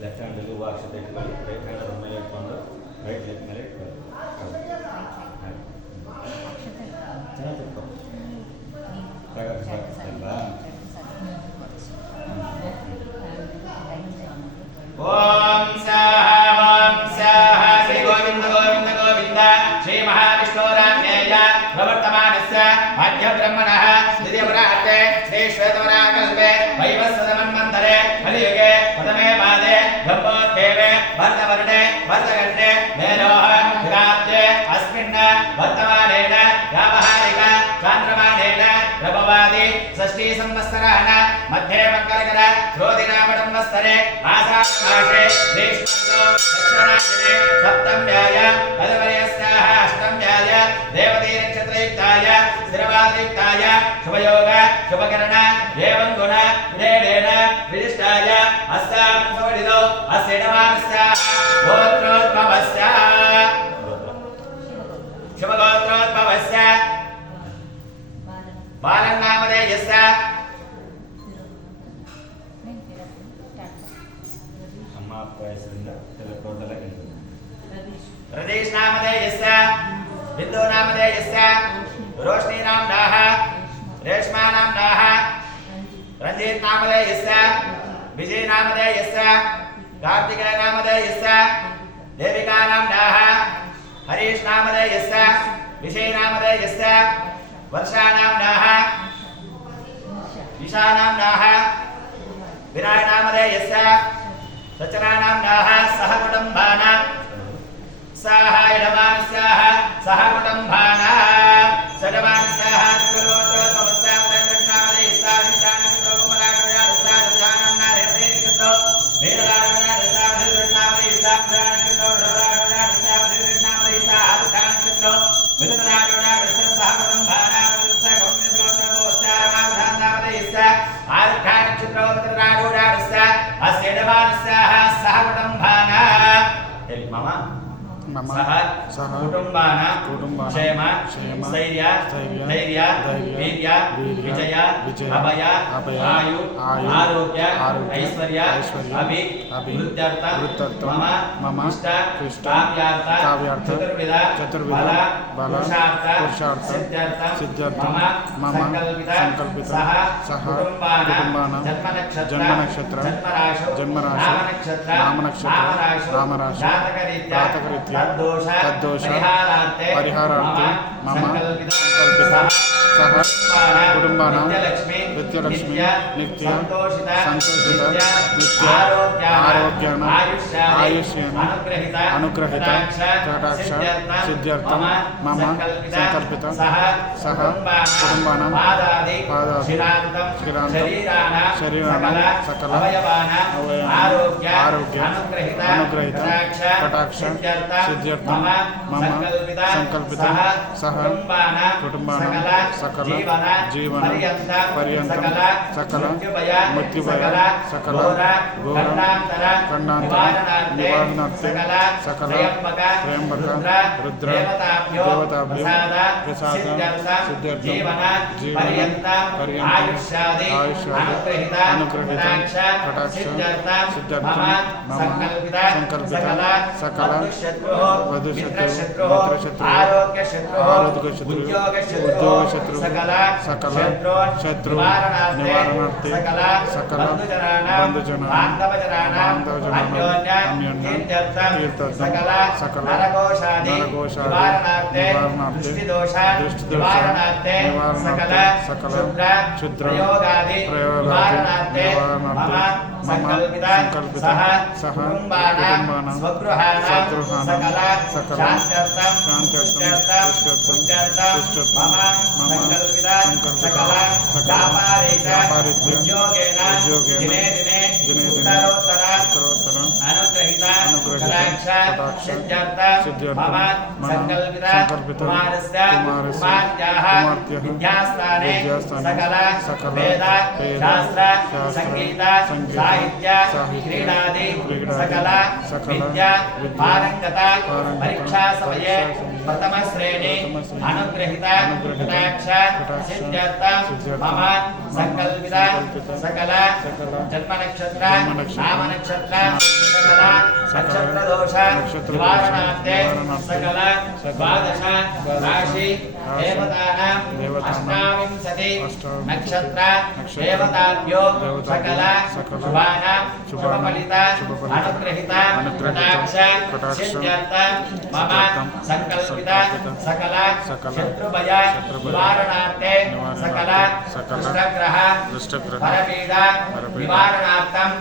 Left ಹ್ಯಾಂಡಲ್ಲಿ ಹೂವು ಅಕ್ಷತೆ ಇಟ್ಕೊಳ್ಳಿ, ರೈಟ್ ಹ್ಯಾಂಡ್ ಅದ್ರ ಮೇಲೆ ಇಟ್ಕೊಂಡು ರೈಟ್ ಲೆಗ್ ಮೇಲೆ ಇಟ್ಕೊಳ್ಳಿ. ಚೆನ್ನಾಗಿ ತಿಳ್ಕೊ ಅಲ್ವಾ? ಓಂ ಸಹ ಶ್ರೀ ಗೋವಿಂದ ಗೋವಿಂದ ಗೋವಿಂದ ಶ್ರೀ ಮಹಾವಿಷ್ಣುರಾಜ್ಞೇಯ ಪ್ರವರ್ತಮಾನಸ್ಯ ಆದ್ಯ ಬ್ರಹ್ಮಣಃ ದ್ವಿತೀಯವರಾಹತೆ ಶ್ರೀ ಶ್ವೇತವರಾಕಲ್ಪೆ ವೈವಸ್ವತ ಮನ್ವಂತರೆ ಕಲಿಯುಗೆ ಪ್ರಥಮೇ ಪಾದೆ ಬ್ರಹ್ಮೋತ್ಥೇವೆ ಭರತವರ್ಣೆ ಭರತಗಂಡೆ ಮೇಲೋಹ ವಿರಾಜ್ಞೆ ಅಸ್ಮಿನ್ನ ವರ್ತಮಾನೇನ ವ್ಯಾವಹಾರಿಕ ಚಾಂದ್ರಮಾನೇನ ಪ್ರಭವಾದಿ ಷಷ್ಠಿ ಸಂವತ್ಸರಾಣ ಮಧ್ಯೆ ಮಂಗಲಕರ ಶ್ರೋದಿನಾಮಡಂಬಸ್ತರೆ ಆಷಾಢಮಾಸೆ ಗ್ರೀಷ್ಮೋ ದಕ್ಷಿಣಾಯನೆ ಸಪ್ತಮ್ಯಾಯ ತದವಯಸ್ಯಾಹ ಅಷ್ಟಮ್ಯಾಯ ದೇವತೀ ನಕ್ಷತ್ರಯುಕ್ತಾಯ ಸ್ಥಿರವಾದಯುಕ್ತಾಯ ಶುಭಯೋಗ ಶುಭಕರಣ ಏವಂ ಗುಣ ವಿಧೇಯೇನ ವಿಶಿಷ್ಟಾಯ ಅಸ್ಸಾಂಸವಡಿದೌ ಅಸ್ಯಡಮಾನಸ್ಯಾಹ ಗೋತ್ರೋದ್ಭವಸ್ಯ ಶುಭಗೋತ್ರೋದ್ಭವಸ್ಯ ಬಾಲನಾಮಧೇಯಸ್ಯ ಅಮ್ಮ ಅಪ್ಪ ಹೆಸರಿಂದ ಟೋಟಲ್ ಆಗಿ रदेश नामधेयस्य बिंदु नामधेयस्य रोशनी नामनाः रेश्मा नामनाः रंजीत नामधेयस्य विजय नामधेयस्य कार्तिकेय नामधेयस्य देविका नामनाः हरीश नामधेयस्य विजय नामधेयस्य वर्षा नामनाः ईशा नामनाः विराय नामधेयस्य सचना नामनाः सह कुटुम्बाना सह इडमानस्याः सह कुटुम्बाना सडमानस्याः सकलोत्रोद्भवस्याः नामधेयस्याः निष्ठानकृतोपरागणयास्याः दशानाम्नारेश्वरीकृतो मेललागणयास्याः नामधेयस्याः प्राणकृतो षडागणयास्याः नामधेयस्याः आदुष्टानकृतो मिथुनागणयास्याः सह कुटुम्बाना सह गौम्यश्रोत्रभवस्याः नामधेयस्याः आदुष्टानकृतो मिथुनागणयास्याः अस्य इडमानस्याः सह कुटुम्बाना मम सह कुटुम्बान क्षेम स्थैर्य धैर्य वीर्य विजय अभय आयु आरोग्य ऐश्वर्य अभिवृद्ध्यर्थं मम इष्ट काव्यार्थ चतुर्विध बल पुरुषार्थ सिद्ध्यर्थं मम संकल्पित सह कुटुम्बानां जन्मनक्षत्र जन्मराशि नामनक्षत्र रामराशि जातकरीत्या तद्दोष परिहारार्थे मम संकल्पित सह कुटुम्बानां नित्यलक्ष्मी नित्य संतोषित नित्य आरोग्यानां आयुष्यानां अनुग्रहित कटाक्ष सिद्ध्यर्थं मम संकल्पित सह कुटुम्बानां पादादि श्रीरान्तं शरीराणां सकल अवयवानां आरोग्य अनुग्रहित कटाक्ष सिद्ध्यर्थं मम संकल्पित सह कुटुम्बानां सकल जीवन पर्यन्तं सकल मृत्युभय सकल घोर खंडांतर निवारणार्थे सकल त्र्यंबक रुद्र देवताभ्यो प्रसाद सिद्ध्यर्थं जीवन पर्यन्तं आयुष्यादि अनुग्रहित कटाक्ष सिद्ध्यर्थं मम संकल्पित सकल वधुशत्रु मित्रशत्रु आरोग्यशत्रु उद्योगशत्रु सकल शत्रु निवारणार्थे सकल बंधुजनानां अन्योन्य तीर्थर्थं सकल नरघोषादि निवारणार्थे दृष्टिदोष निवारणार्थे सकल क्षुद्र प्रयोगादि निवारणार्थे मम संकल्पित सह कुटुम्बानां स्वगृहाणां सकल शान्त्यर्थं पुष्ट्यर्थं मम संकल्पित सकल व्यापारित्य उद्योगेन दिने दिने उत्तरोत्तर अनुग्रहित कटाक्ष सिद्ध्यर्थं मम संकल्पित कुमारस्य कुमार्त्याः विद्यास्थाने सकल वेद शास्त्र संगीत साहित्य क्रीडादि सकल विद्या पारंगता परीक्षा समये प्रथम श्रेणी अनुग्रहित कटाक्ष सिद्ध्यर्थ मम संकल्पित सकल जन्म नक्षत्र नाम नक्षत्र सकल नक्षत्र दोष निवारणार्थे सकल द्वादश राशि देवतानां अष्टाविंशति नक्षत्र देवताभ्यो सकल शुभानां शुभफलित अनुग्रहित कटाक्ष सिद्ध्यर्थ मम संकल्पित सकल शत्रुभय निवारणार्थे सकल दुष्टग्रह परपीडा निवारणार्थं